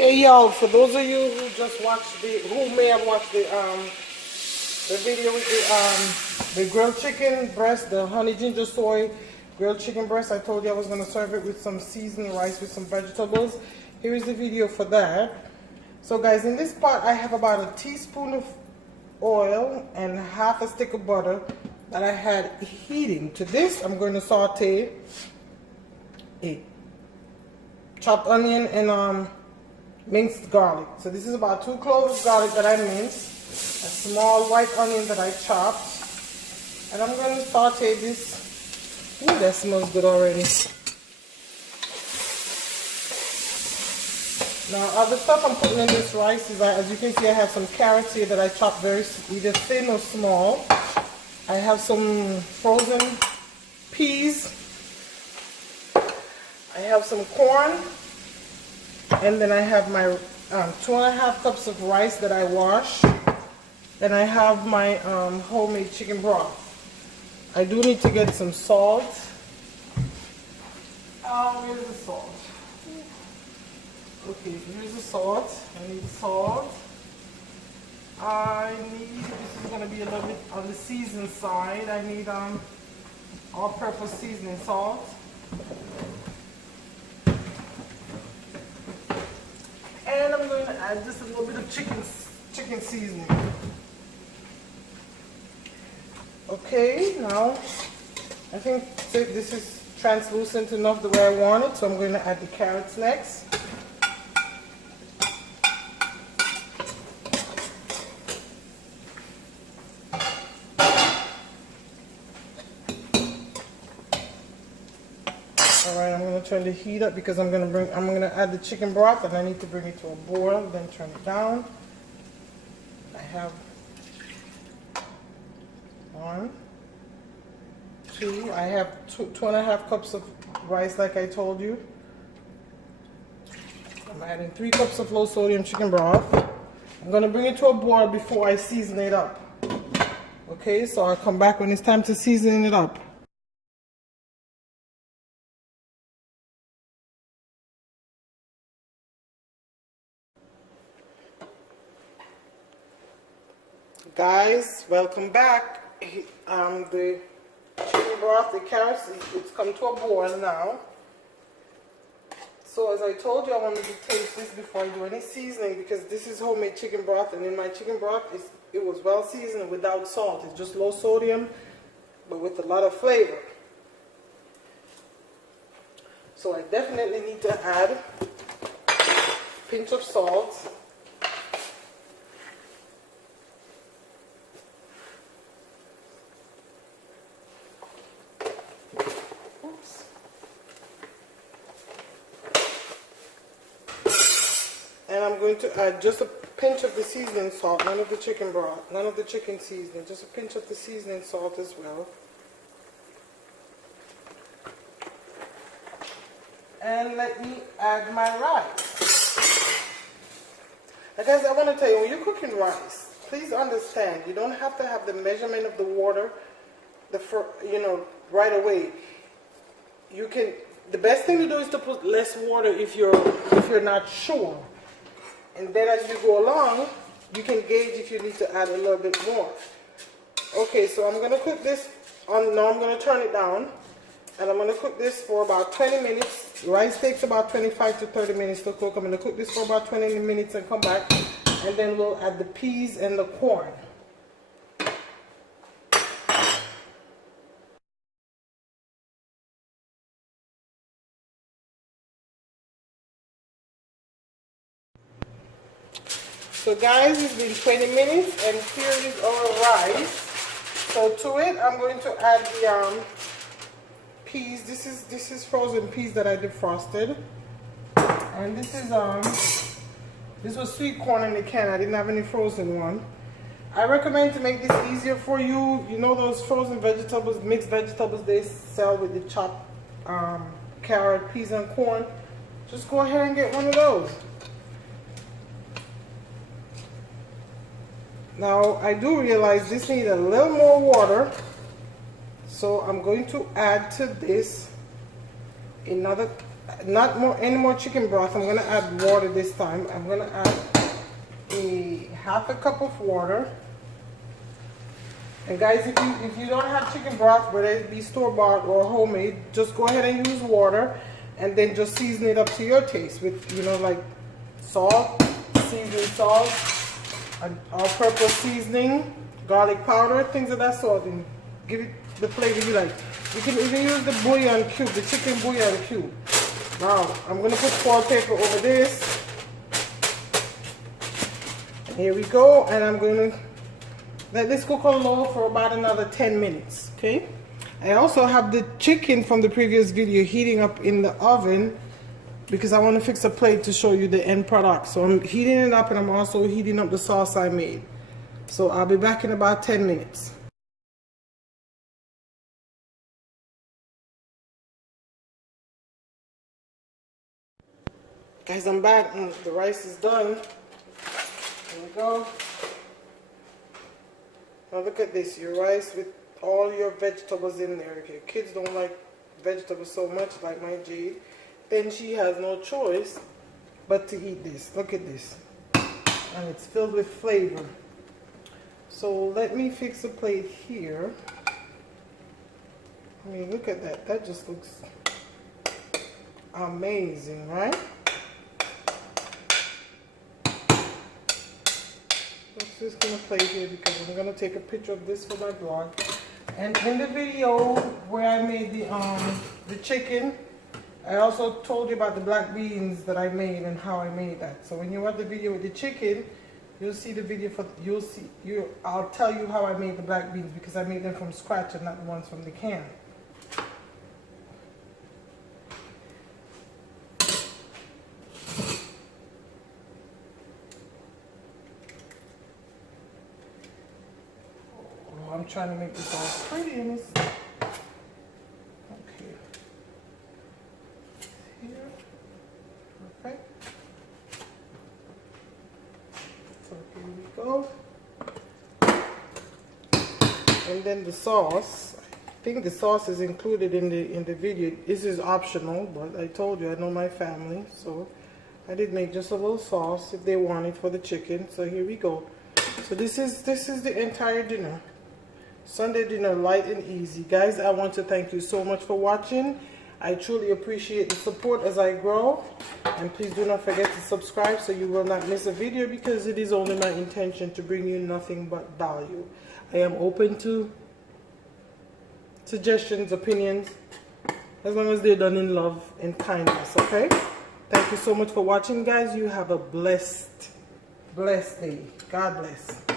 Hey y'all, for those of you who just watched who may have watched the video with the grilled chicken breast, the honey ginger soy grilled chicken breast, I told you I was going to serve it with some seasoned rice with some vegetables. Here is the video for that. So guys, in this pot I have about a teaspoon of oil and half a stick of butter that I had heating. To this I'm going to saute a chopped onion and minced garlic. So this is about 2 cloves of garlic that I minced, a small white onion that I chopped, and I'm going to saute this. Ooh, that smells good already. Now other stuff I'm putting in this rice is, as you can see, I have some carrots here that I chopped very either thin or small. I have some frozen peas. I have some corn. And then I have my 2.5 cups of rice that I washed. Then I have my homemade chicken broth. I do need to get some salt. Where's the salt? Okay, here's the salt. I need salt. This is going to be a little bit on the seasoned side. I need all-purpose seasoning salt. And I'm going to add just a little bit of chicken seasoning. Okay, now I think this is translucent enough the way I want it, so I'm going to add the carrots next. Alright, I'm going to turn the heat up because I'm going to add the chicken broth, and I need to bring it to a boil, then turn it down. I have 1, 2, I have 2.5 cups of rice like I told you. I'm adding 3 cups of low sodium chicken broth. I'm going to bring it to a boil before I season it up. Okay, so I'll come back when it's time to season it up. Guys, welcome back. The chicken broth, the carrots, it's come to a boil now. So as I told you, I wanted to taste this before I do any seasoning because this is homemade chicken broth, and in my chicken broth, it was well seasoned without salt. It's just low sodium, but with a lot of flavor. So I definitely need to add a pinch of salt. And I'm going to add just a pinch of the seasoning salt, none of the chicken broth, none of the chicken seasoning, just a pinch of the seasoning salt as well. And let me add my rice. Now guys, I want to tell you, when you're cooking rice, please understand, you don't have to have the measurement of the water, right away. You can, the best thing to do is to put less water if you're not sure. And then as you go along, you can gauge if you need to add a little bit more. Okay, so I'm going to cook this on, now I'm going to turn it down. And I'm going to cook this for about 20 minutes. Rice takes about 25 to 30 minutes to cook. I'm going to cook this for about 20 minutes and come back. And then we'll add the peas and the corn. So guys, it's been 20 minutes and here is our rice. So to it, I'm going to add the peas. This is frozen peas that I defrosted. And this was sweet corn in the can. I didn't have any frozen one. I recommend to make this easier for you. You know those frozen vegetables, mixed vegetables they sell with the chopped carrot, peas and corn? Just go ahead and get one of those. Now, I do realize this needs a little more water, so I'm going to add to this another not any more chicken broth. I'm gonna add water this time. I'm gonna add a half a cup of water. And guys, if you don't have chicken broth, whether it be store-bought or homemade, just go ahead and use water, and then just season it up to your taste with, you know, like salt, seasoning salt, all-purpose seasoning, garlic powder, things of that sort, and give it the flavor you like. You can even use the bouillon cube, the chicken bouillon cube. Now, I'm going to put foil paper over this. Here we go, and I'm going to let this cook on low for about another 10 minutes, okay? I also have the chicken from the previous video heating up in the oven because I want to fix a plate to show you the end product. So I'm heating it up, and I'm also heating up the sauce I made. So I'll be back in about 10 minutes. Guys, I'm back. The rice is done. There we go. Now look at this, your rice with all your vegetables in there. If your kids don't like vegetables so much, like my Jade, then she has no choice but to eat this. Look at this. And it's filled with flavor. So let me fix a plate here. I mean, look at that. That just looks amazing, right? Just gonna play here because I'm gonna take a picture of this for my blog. And in the video where I made the chicken, I also told you about the black beans that I made and how I made that. So when you watch the video with the chicken, you'll see the video for I'll tell you how I made the black beans because I made them from scratch and not the ones from the can. I'm trying to make this all pretty in this. Okay. Here. Perfect. So here we go. And then the sauce. I think the sauce is included in the video. This is optional, but I told you I know my family, so I did make just a little sauce if they want it for the chicken. So here we go. So this is the entire dinner. Sunday dinner, light and easy. Guys, I want to thank you so much for watching. I truly appreciate the support as I grow. And please do not forget to subscribe so you will not miss a video because it is only my intention to bring you nothing but value. I am open to suggestions, opinions, as long as they're done in love and kindness, okay? Thank you so much for watching, guys. You have a blessed day. God bless.